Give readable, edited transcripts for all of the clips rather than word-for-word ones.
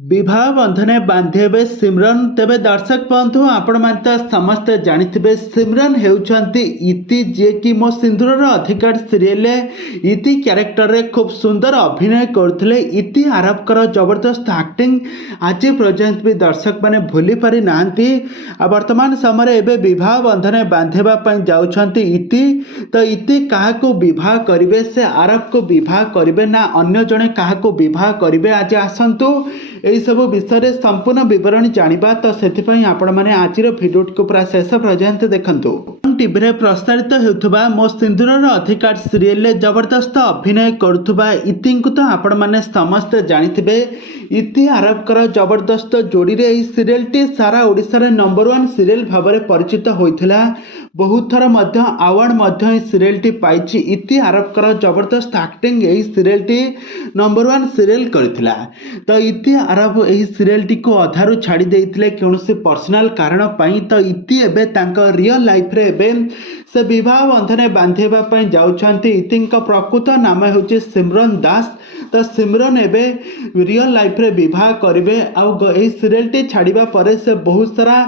विवाह बंधने बांधे सिमरन तेबे दर्शक बंधु आपण माने समस्ते जानिथिबे सिमरन हेउचंती इति जे कि मो सिंदूरर अधिकार सीरियल इति कैरेक्टर रे खूब सुंदर अभिनय करथिले। इति आरबकर जबरदस्त एक्टिंग आज पर्यंत भी दर्शक माने भूली पारि नांती। वर्तमान समय एबे विवाह बंधने बांधेबा पई जाउछंती इति। तो इति काहाको विवाह करिवे, से आरब को विवाह करिवे ना अन्य जने काहाको विवाह करिवे, आज आसंतु यही सब विषय संपूर्ण विवरण जानिबा। तो सेथिपई आपण माने आजिर भिडियोटी को पूरा शेष पर्यंत देखंतु। टीवी रे प्रसारित हेउथबा मो सिंदूरर अधिकार सीरियल रे जबरदस्त अभिनय करुथबा इति को तो आपण माने समस्त जानिथिबे। इति आरबकर जबरदस्त जोड़ी रे एही सीरियल टी सारा ओडिसा रे नंबर 1 सीरियल भाबरे परिचित होइथिला। बहुत थर मध्य अवार्ड मध्य सीरियल टी पाइछि। इति आरबकर जबरदस्त एक्टिंग एही सीरियल टी नंबर 1 सीरियल करथिला। तो इति आरब एही सीरियल टी को अधारु छाड़ी देइथिले कोनोसी पर्सनल कारण पई। तो इति एबे तांका रियल लाइफ रे एबे से विवाह बंधने बांधेबा पई जाउछंती। इतिंक प्रकृत नाम होछि सिमरन दास। तो सिमरन एबे रियल लाइफ रे विवाह करिवे। आउ एही सीरियल टी छाड़िबा परे से बहुत सारा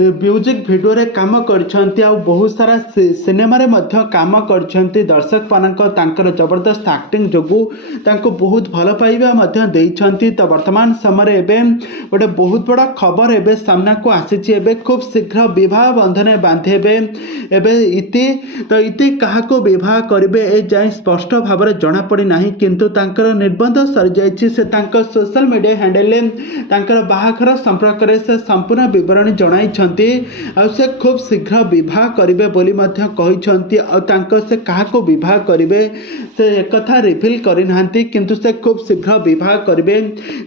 म्यूजिक वीडियो रे काम करछंती। आउ बहुत सारा सिनेमा रे मध्य काम करछंती। दर्शक मानक तांकर जबरदस्त एक्टिंग जोगु तांको बहुत भल पाइबा मध्य देइछंती। तो वर्तमान समय एबे गोटे बहुत बड़ा खबर एबे सामना को आसीछि। एबे खूब शीघ्र विवाह बंधने बांधेबे एबे इति। तो इति काहाको विवाह करिवे ए जाय स्पष्ट भाबरे जणा पड़ी नाही, किंतु तांकर निर्बंध सर जायछि। से तांकर सोशल मीडिया हैंडल ले तांकर बाहाघर संपर्क रे से संपूर्ण विवरण जणाइछंती। आ से खूब शीघ्र विवाह करिवे बोली मध्य कहिछंती। आ तांकर से काहाको विवाह करिवे से एकथा रिवील करि नांती, किंतु से खूब शीघ्र विवाह करिवे।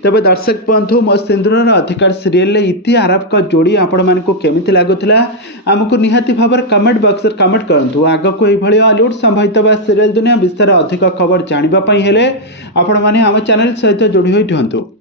तबे दर्शक बंधु मो सिंदूरर अधिकार सीरियल ले इति आरब का जोड़ी आपण मानको केमिति लागुथिला हमको निहाती भाबर कमेंट बॉक्स रे कमेंट करंतु। आगो को एई भली हॉलीवुड संभावित बा सीरियल दुनिया विषय अधिक खबर जानिबा पई हेले आपण माने हम चैनल सहित जोड़ी होई रहंतु।